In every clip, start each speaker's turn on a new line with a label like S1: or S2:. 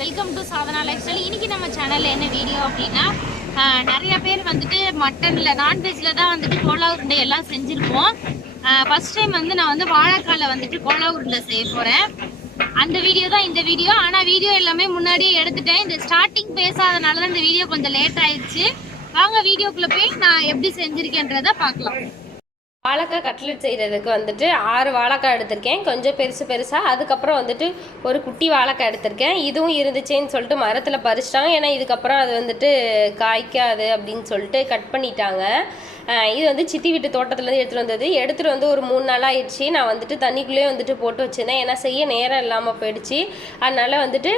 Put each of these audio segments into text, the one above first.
S1: Welcome to Sadhana lifestyle இன்னைக்கு நம்ம சேனல்ல என்ன வீடியோ அப்படின்னா நிறைய பேர் வந்துட்டு மட்டன்ல நான்வெஜ்ல தான் வந்துட்டு கோலா உருண்டை எல்லாம் செஞ்சிருப்போம். ஃபர்ஸ்ட் டைம் வந்து நான் வந்து வாழைக்கால வந்துட்டு கோலா உருண்டை செய்ய போறேன். அந்த வீடியோ தான் இந்த வீடியோ ஆனா வீடியோ எல்லாமே முன்னாடியே எடுத்துட்டேன். இந்த ஸ்டார்டிங் பேசாதனால தான் இந்த வீடியோ கொஞ்சம் லேட் ஆயிடுச்சு. வாங்க வீடியோக்குள்ள போய் நான் எப்படி செஞ்சிருக்கேன்றத பார்க்கலாம்.
S2: வாழைக்காய் கட்லெட் செய்கிறதுக்கு வந்துட்டு ஆறு வாழைக்காய் எடுத்திருக்கேன். கொஞ்சம் பெருசு பெருசாக அதுக்கப்புறம் வந்துட்டு ஒரு குட்டி வாழைக்காய் எடுத்திருக்கேன். இதுவும் இருந்துச்சேன்னு சொல்லிட்டு மரத்தில் பறிச்சிட்டாங்க. ஏன்னா இதுக்கப்புறம் அது வந்துட்டு காய்க்காது அப்படின்னு சொல்லிட்டு கட் பண்ணிட்டாங்க. இது வந்து சித்தி வீட்டு தோட்டத்துலேருந்து எடுத்துகிட்டு வந்தது. எடுத்துகிட்டு வந்து ஒரு மூணு நாள் ஆயிடுச்சு. நான் வந்துட்டு தண்ணிக்குள்ளேயே வந்துட்டு போட்டு வச்சுருந்தேன். ஏன்னா செய்ய நேரம் இல்லாமல் போயிடுச்சு. அதனால் வந்துட்டு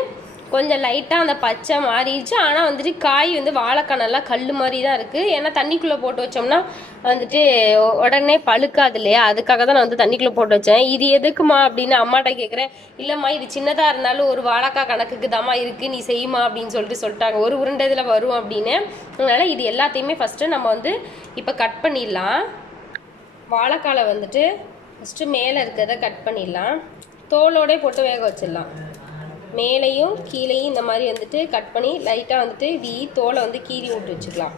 S2: கொஞ்சம் லைட்டாக அந்த பச்சை மாறிடுச்சு. ஆனால் வந்துட்டு காய் வந்து வாழைக்காய் நல்லா கல் மாதிரி தான் இருக்குது ஏன்னா தண்ணிக்குள்ளே போட்டு வச்சோம்னா வந்துட்டு உடனே பழுக்காது இல்லையா? அதுக்காக தான் நான் வந்து தண்ணிக்குள்ளே போட்டு வச்சேன். இது எதுக்குமா அப்படின்னு அம்மாட்ட கேட்குறேன் இல்லைம்மா இது சின்னதாக இருந்தாலும் ஒரு வாழைக்காய் கணக்குக்கு தாம்மா இருக்குது நீ செய்யுமா அப்படின்னு சொல்லிட்டு சொல்லிட்டாங்க. ஒரு உருண்டை இதில் வரும் அப்படின்னு. அதனால் இது எல்லாத்தையுமே ஃபஸ்ட்டு நம்ம வந்து இப்போ கட் பண்ணிடலாம். வாழைக்காலை வந்துட்டு ஃபஸ்ட்டு மேலே இருக்கிறத கட் பண்ணிடலாம். தோலோடே போட்டு வேக வச்சிடலாம். மேலேயும் கீழேயும் இந்த மாதிரி வந்துட்டு கட் பண்ணி லைட்டாக வந்துட்டு வி தோலை வந்து கீறி விட்டு வச்சுக்கலாம்.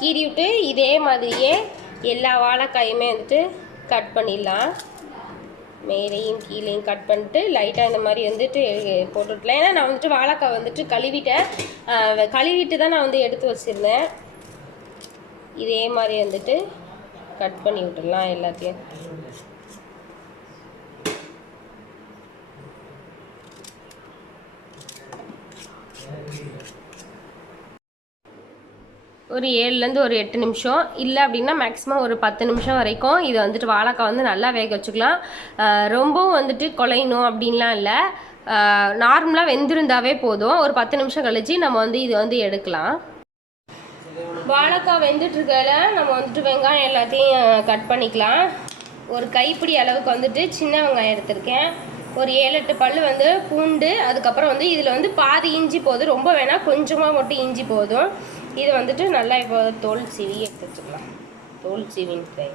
S2: கீறி விட்டு இதே மாதிரியே எல்லா வாழைக்காயுமே வந்துட்டு கட் பண்ணிடலாம். மேலேயும் கீழேயும் கட் பண்ணிட்டு லைட்டாக இந்த மாதிரி வந்துட்டு போட்டுவிட்டலாம் ஏன்னா நான் வந்துட்டு வாழைக்காய் வந்துட்டு கழுவிட்டேன் கழுவிட்டு தான் நான் வந்து எடுத்து வச்சுருந்தேன். இதே மாதிரி வந்துட்டு கட் பண்ணி விட்டுடலாம் எல்லாத்தையும். ஒரு ஏழுலேருந்து ஒரு எட்டு நிமிஷம். இல்லை அப்படின்னா மேக்ஸிமம் ஒரு பத்து நிமிஷம் வரைக்கும் இது வந்துட்டு வாழைக்காய் வந்து நல்லா வேக வச்சுக்கலாம். ரொம்பவும் வந்துட்டு குலையணும் அப்படின்லாம் இல்லை. நார்மலாக வெந்திருந்தாவே போதும். ஒரு பத்து நிமிஷம் கழிச்சு நம்ம வந்து இது வந்து எடுக்கலாம். வாழைக்காய் வெந்துட்டுருக்கல நம்ம வந்துட்டு வெங்காயம் எல்லாத்தையும் கட் பண்ணிக்கலாம். ஒரு கைப்பிடி அளவுக்கு வந்துட்டு சின்ன வெங்காயம் எடுத்திருக்கேன். ஒரு ஏழு எட்டு பல் வந்து பூண்டு அதுக்கப்புறம் வந்து இதில் வந்து பாதி இஞ்சி போதும். ரொம்ப வேணால் கொஞ்சமாக மட்டும் இஞ்சி போதும். இது வந்துட்டு நல்லா இப்போ தோல் சீவி எடுத்து வச்சுக்கலாம் தோல் சீவின்னு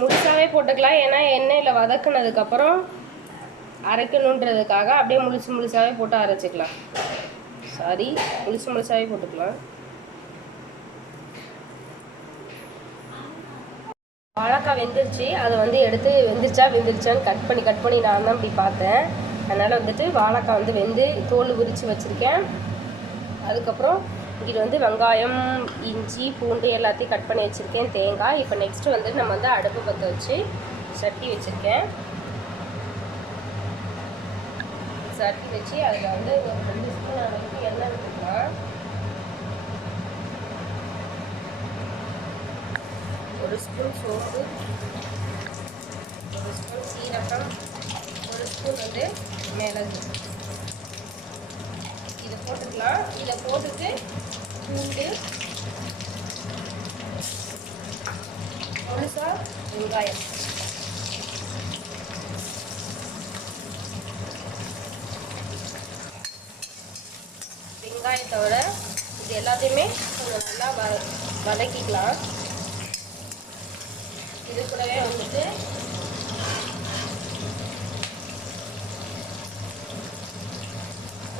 S2: முழுசாகவே போட்டுக்கலாம். ஏன்னா எண்ணெயில் வதக்குனதுக்கப்புறம் அரைக்கணுன்றதுக்காக அப்படியே முழுசு முழுசாகவே போட்டு அரைச்சிக்கலாம். சாரி முழுசு முழுசாவே போட்டுக்கலாம். வாழைக்காய் வெந்துருச்சு. அதை வந்து எடுத்து வெந்துருச்சா வெந்துருச்சான்னு கட் பண்ணி கட் பண்ணி நான் தான் இப்படி பார்த்தேன். அதனால் வந்துட்டு வாழைக்காய் வந்து வெந்து தோல் உரித்து வச்சுருக்கேன். அதுக்கப்புறம் இங்கிட்டு வந்து வெங்காயம் இஞ்சி பூண்டு எல்லாத்தையும் கட் பண்ணி வச்சுருக்கேன் தேங்காய். இப்போ நெக்ஸ்ட்டு வந்து நம்ம வந்து அடுப்பு பற்ற வச்சு சட்டி வச்சுருக்கேன். சட்டி வச்சு அதில் வந்து ஒரு ரெண்டு ஸ்பூன் அளவுக்கு எண்ணெய் விட்டுக்கலாம் ஒரு ஸ்பூன் சோப்பு ஒரு ஸ்பூன் சீரகம் ஸ்பூன் வந்து மிளகு. இதை போட்டுக்கலாம். இதை போட்டுட்டு பூண்டு முழுசா வெங்காயம். வெங்காயத்தோட இது எல்லாத்தையுமே கொஞ்சம் நல்லா வ வதக்கிக்கலாம். இது கூடவே வந்துட்டு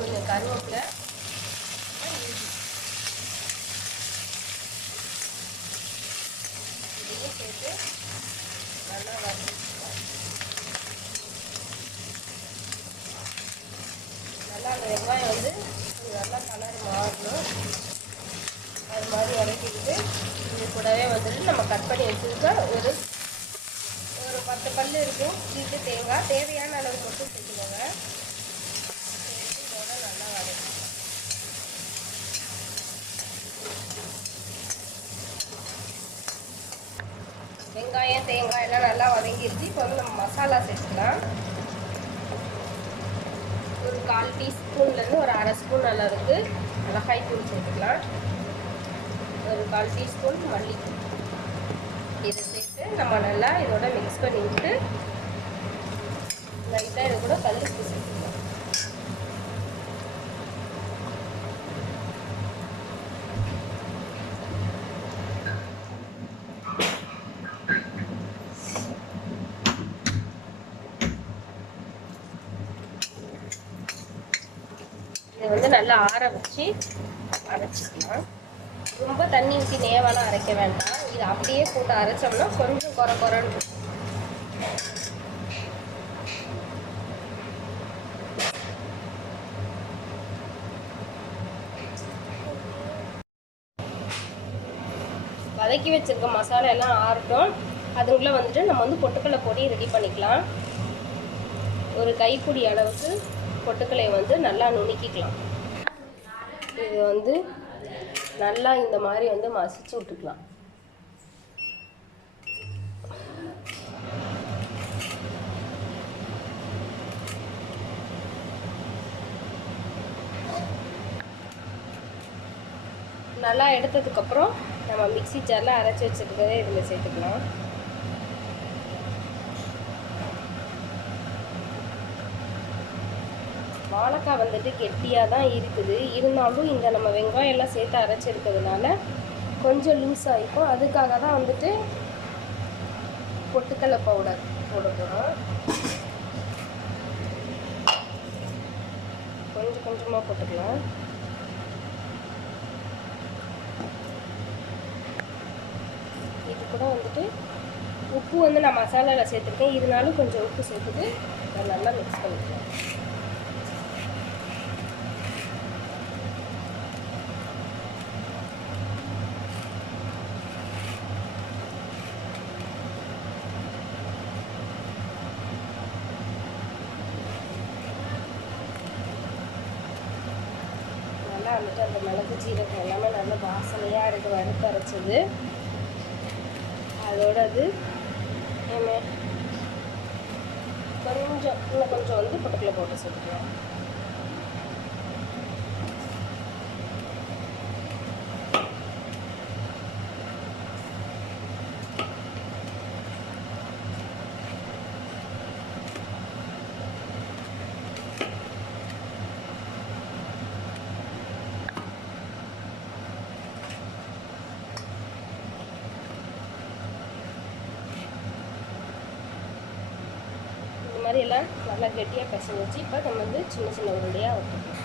S2: கொஞ்சம் கருவேப்பிலை. இதையும் சேர்த்து நல்லா வதக்கிக்கலாம். நல்லா அந்த வெங்காயம் வந்து நல்லா கலர் மாறணும். அது மாதிரி வதக்கிக்கிட்டு இது கூடவே வந்துட்டு நம்ம கட் பண்ணி வச்சுருக்க ஒரு ஒரு பத்து பல்லு இருக்கும். இது தேங்காய். தேவையான அளவு மட்டும் சேர்த்துக்கோங்க சேர்த்து இதோட நல்லா வதக்கி வெங்காயம் தேங்காய் எல்லாம் நல்லா வதங்கிடுச்சு இப்போ வந்து நம்ம மசாலா சேர்த்துக்கலாம். ஒரு கால் டீஸ்பூன்லேருந்து ஒரு அரை ஸ்பூன் அளவுக்கு மிளகாய் தூள் சேர்த்துக்கலாம். ஒரு கால் டீஸ்பூன் மல்லி இதை சேர்த்து நம்ம நல்லா இதோட மிக்ஸ் பண்ணி விட்டு லைட்டாக இது கூட கல் உப்பு இது வந்து நல்லா ஆற வச்சு அரைச்சிக்கலாம். ரொம்ப தண்ணி ஊற்றி நேவெல்லாம் அரைக்க வேண்டாம். இது அப்படியே போட்டு அரைச்சோம்னா கொஞ்சம் குறை குறைன்னு வதக்கி வச்சிருக்க மசாலா எல்லாம் ஆறட்டும். அதுக்குள்ளே வந்துட்டு நம்ம வந்து பொட்டுக்கடலை பொடி ரெடி பண்ணிக்கலாம். ஒரு கைப்பிடி அளவுக்கு பொட்டுக்கலையை வந்து நல்லா நுணுக்கிக்கலாம். இது வந்து நல்லா இந்த மாதிரி வந்து மசிச்சு விட்டுக்கலாம். நல்லா எடுத்ததுக்கப்புறம் நம்ம மிக்சி ஜாரில் அரைச்சி வச்சுருக்கதே இதில் சேர்த்துக்கலாம். வாழைக்காய் வந்துட்டு கெட்டியாக தான் இருக்குது. இருந்தாலும் இந்த நம்ம வெங்காயம் எல்லாம் சேர்த்து அரைச்சிருக்கிறதுனால கொஞ்சம் லூஸ் ஆகிக்கும் அதுக்காக தான் வந்துட்டு பொட்டுக்கடலை பவுடர் போட போகிறோம் கொஞ்சம் கொஞ்சமாக போட்டுக்கலாம். இது கூட வந்துட்டு உப்பு வந்து நான் மசாலாவில் சேர்த்துருக்கேன். இதனாலும் கொஞ்சம் உப்பு சேர்த்துட்டு நல்லா மிக்ஸ் பண்ணிக்கலாம் நல்லா வந்துட்டு அந்த மிளகு ஜீரகம் எல்லாமே நல்லா வாசனையாக இருக்குது வறுத்தரைச்சது அதோட அது கொஞ்சம் இன்னும் கொஞ்சம் வந்து பொட்டுக்கல போட்டு சேர்த்துக்கலாம். மாதிரி எல்லாம் நல்லா கெட்டியாக பிசைஞ்சு வச்சு இப்போ நம்ம வந்து சின்ன சின்ன உருண்டையாக விட்டுக்கலாம்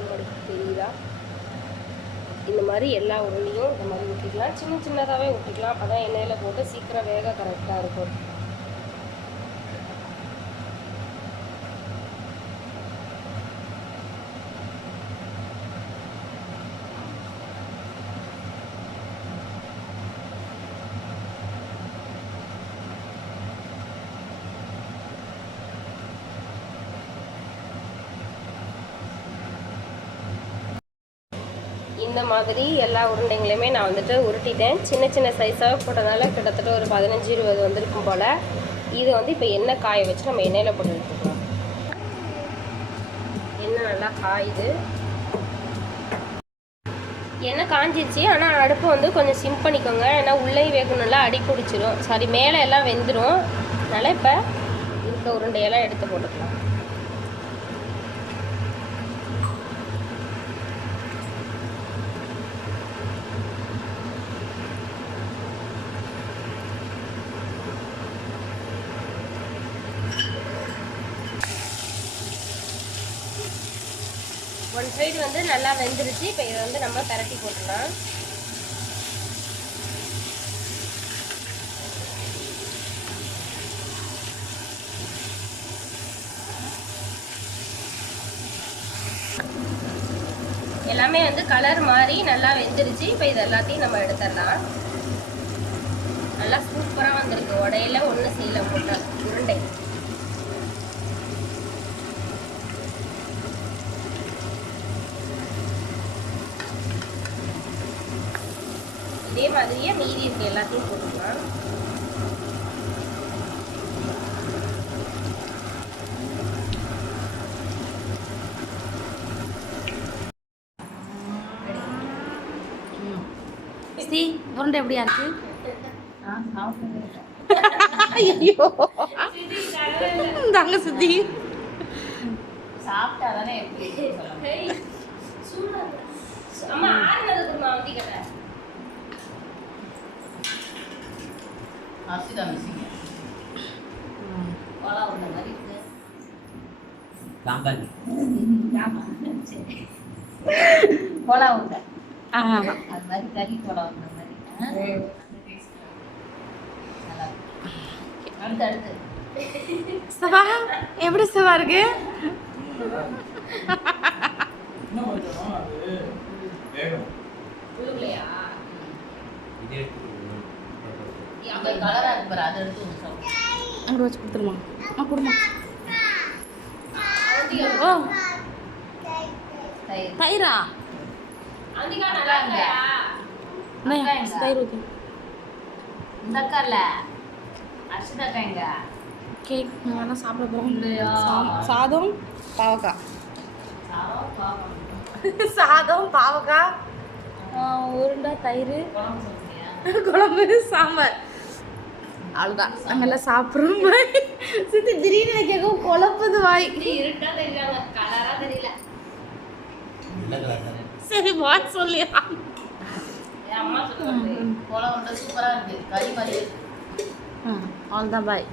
S2: உங்களுக்கு தெரியுதா? இந்த மாதிரி எல்லா உருளையும் இந்த மாதிரி ஊற்றிக்கலாம் சின்ன சின்னதாகவே ஊற்றிக்கலாம் அப்போ தான் எண்ணெயில் போட்டு சீக்கிரம் வேக கரெக்டாக இருக்கும். இந்த மாதிரி எல்லா உருண்டைங்களையுமே நான் வந்துட்டு உருட்டிட்டேன். சின்ன சின்ன சைஸாக போட்டதால கிட்டத்தட்ட ஒரு பதினஞ்சு இருபது வந்திருக்கும் போல். இது வந்து இப்போ எண்ணெய் காய வச்சு நம்ம எண்ணெயில் போட்டு எடுத்துக்கலாம். எண்ணெய் நல்லா காயுது. எண்ணெய் காஞ்சிருச்சு. ஆனால் அடுப்பு வந்து கொஞ்சம் சிம் பண்ணிக்கோங்க. ஏன்னா உள்ளேயும் வேகணும்ல அடி பிடிச்சிரும் சாரி மேலே எல்லாம் வெந்துடும் அதனால் இப்போ இருக்க உருண்டையெல்லாம் எடுத்து போட்டுக்கலாம். ஒன் சைடு வந்து நல்லா வெந்துருச்சு. இப்போ இதை வந்து நம்ம பரட்டி போட்டுக்கலாம் எல்லாமே வந்து கலர் மாறி நல்லா வெந்துருச்சு. இப்போ இது எல்லாத்தையும் நம்ம எடுத்துடலாம். நல்லா சூப்பராக வந்திருக்கு. உடையில ஒன்றும் செய்யலை போட்டால் உருண்டை. இதே மாதிரியே மீதி இருக்கு எல்லாத்தையும் போட்டுக்கலாம்.
S1: சி உருண்டை எப்படியா இருக்கு? ஐயோ. தாங்க சுத்தி
S3: சாப்பிட்டா தானே எப்படி சொல்லணும்
S2: ஏய், சூடா இருக்கு. அம்மா ஆறுனது கொடுமா வண்டி கட்ட
S3: அரிசி தான் மிஸ்ஸிங்க கோலா உள்ள மாதிரி இருக்கு
S4: சாம்பார்
S3: கோலா உருண்டை அது மாதிரி கறி கோலா உருண்டை மாதிரி. அடுத்து அடுத்து
S5: சவா எப்படி சவா இருக்கு
S6: இன்னும் கொஞ்சம் அது வேகும்
S2: உள்ளுக்குள்ளையா
S4: இதே எடுத்துக்கணும்.
S3: அந்த கலரா இருக்கு பாரு அதை எடுத்து ஒன்று சாப்பிடு.
S5: அங்கே வச்சு கொடுத்துருமா? ஆ கொடுமா. ஓ.
S3: தயிர்.
S5: தயிரா? ஊற்றி
S3: இந்த அக்கா இல்ல அர்ஷிதா அக்கா எங்க?
S5: கேக் நல்லா சாப்பிட போகிறோம்
S3: இல்லையா?
S5: சாதம் பாவக்காய்.
S3: சாதம்
S5: பாவக்காய். உருண்டை தயிர்.
S3: குழம்பு
S5: சாம்பார். அவ்வளோதான் நம்ம எல்லாம் சாப்பிட்றோம் பாய் சித்தி திடீர்னு எனக்கு கேட்கும் குழப்புது வாய். சரி வாய் ஆ அவ்வளோதான் பாய்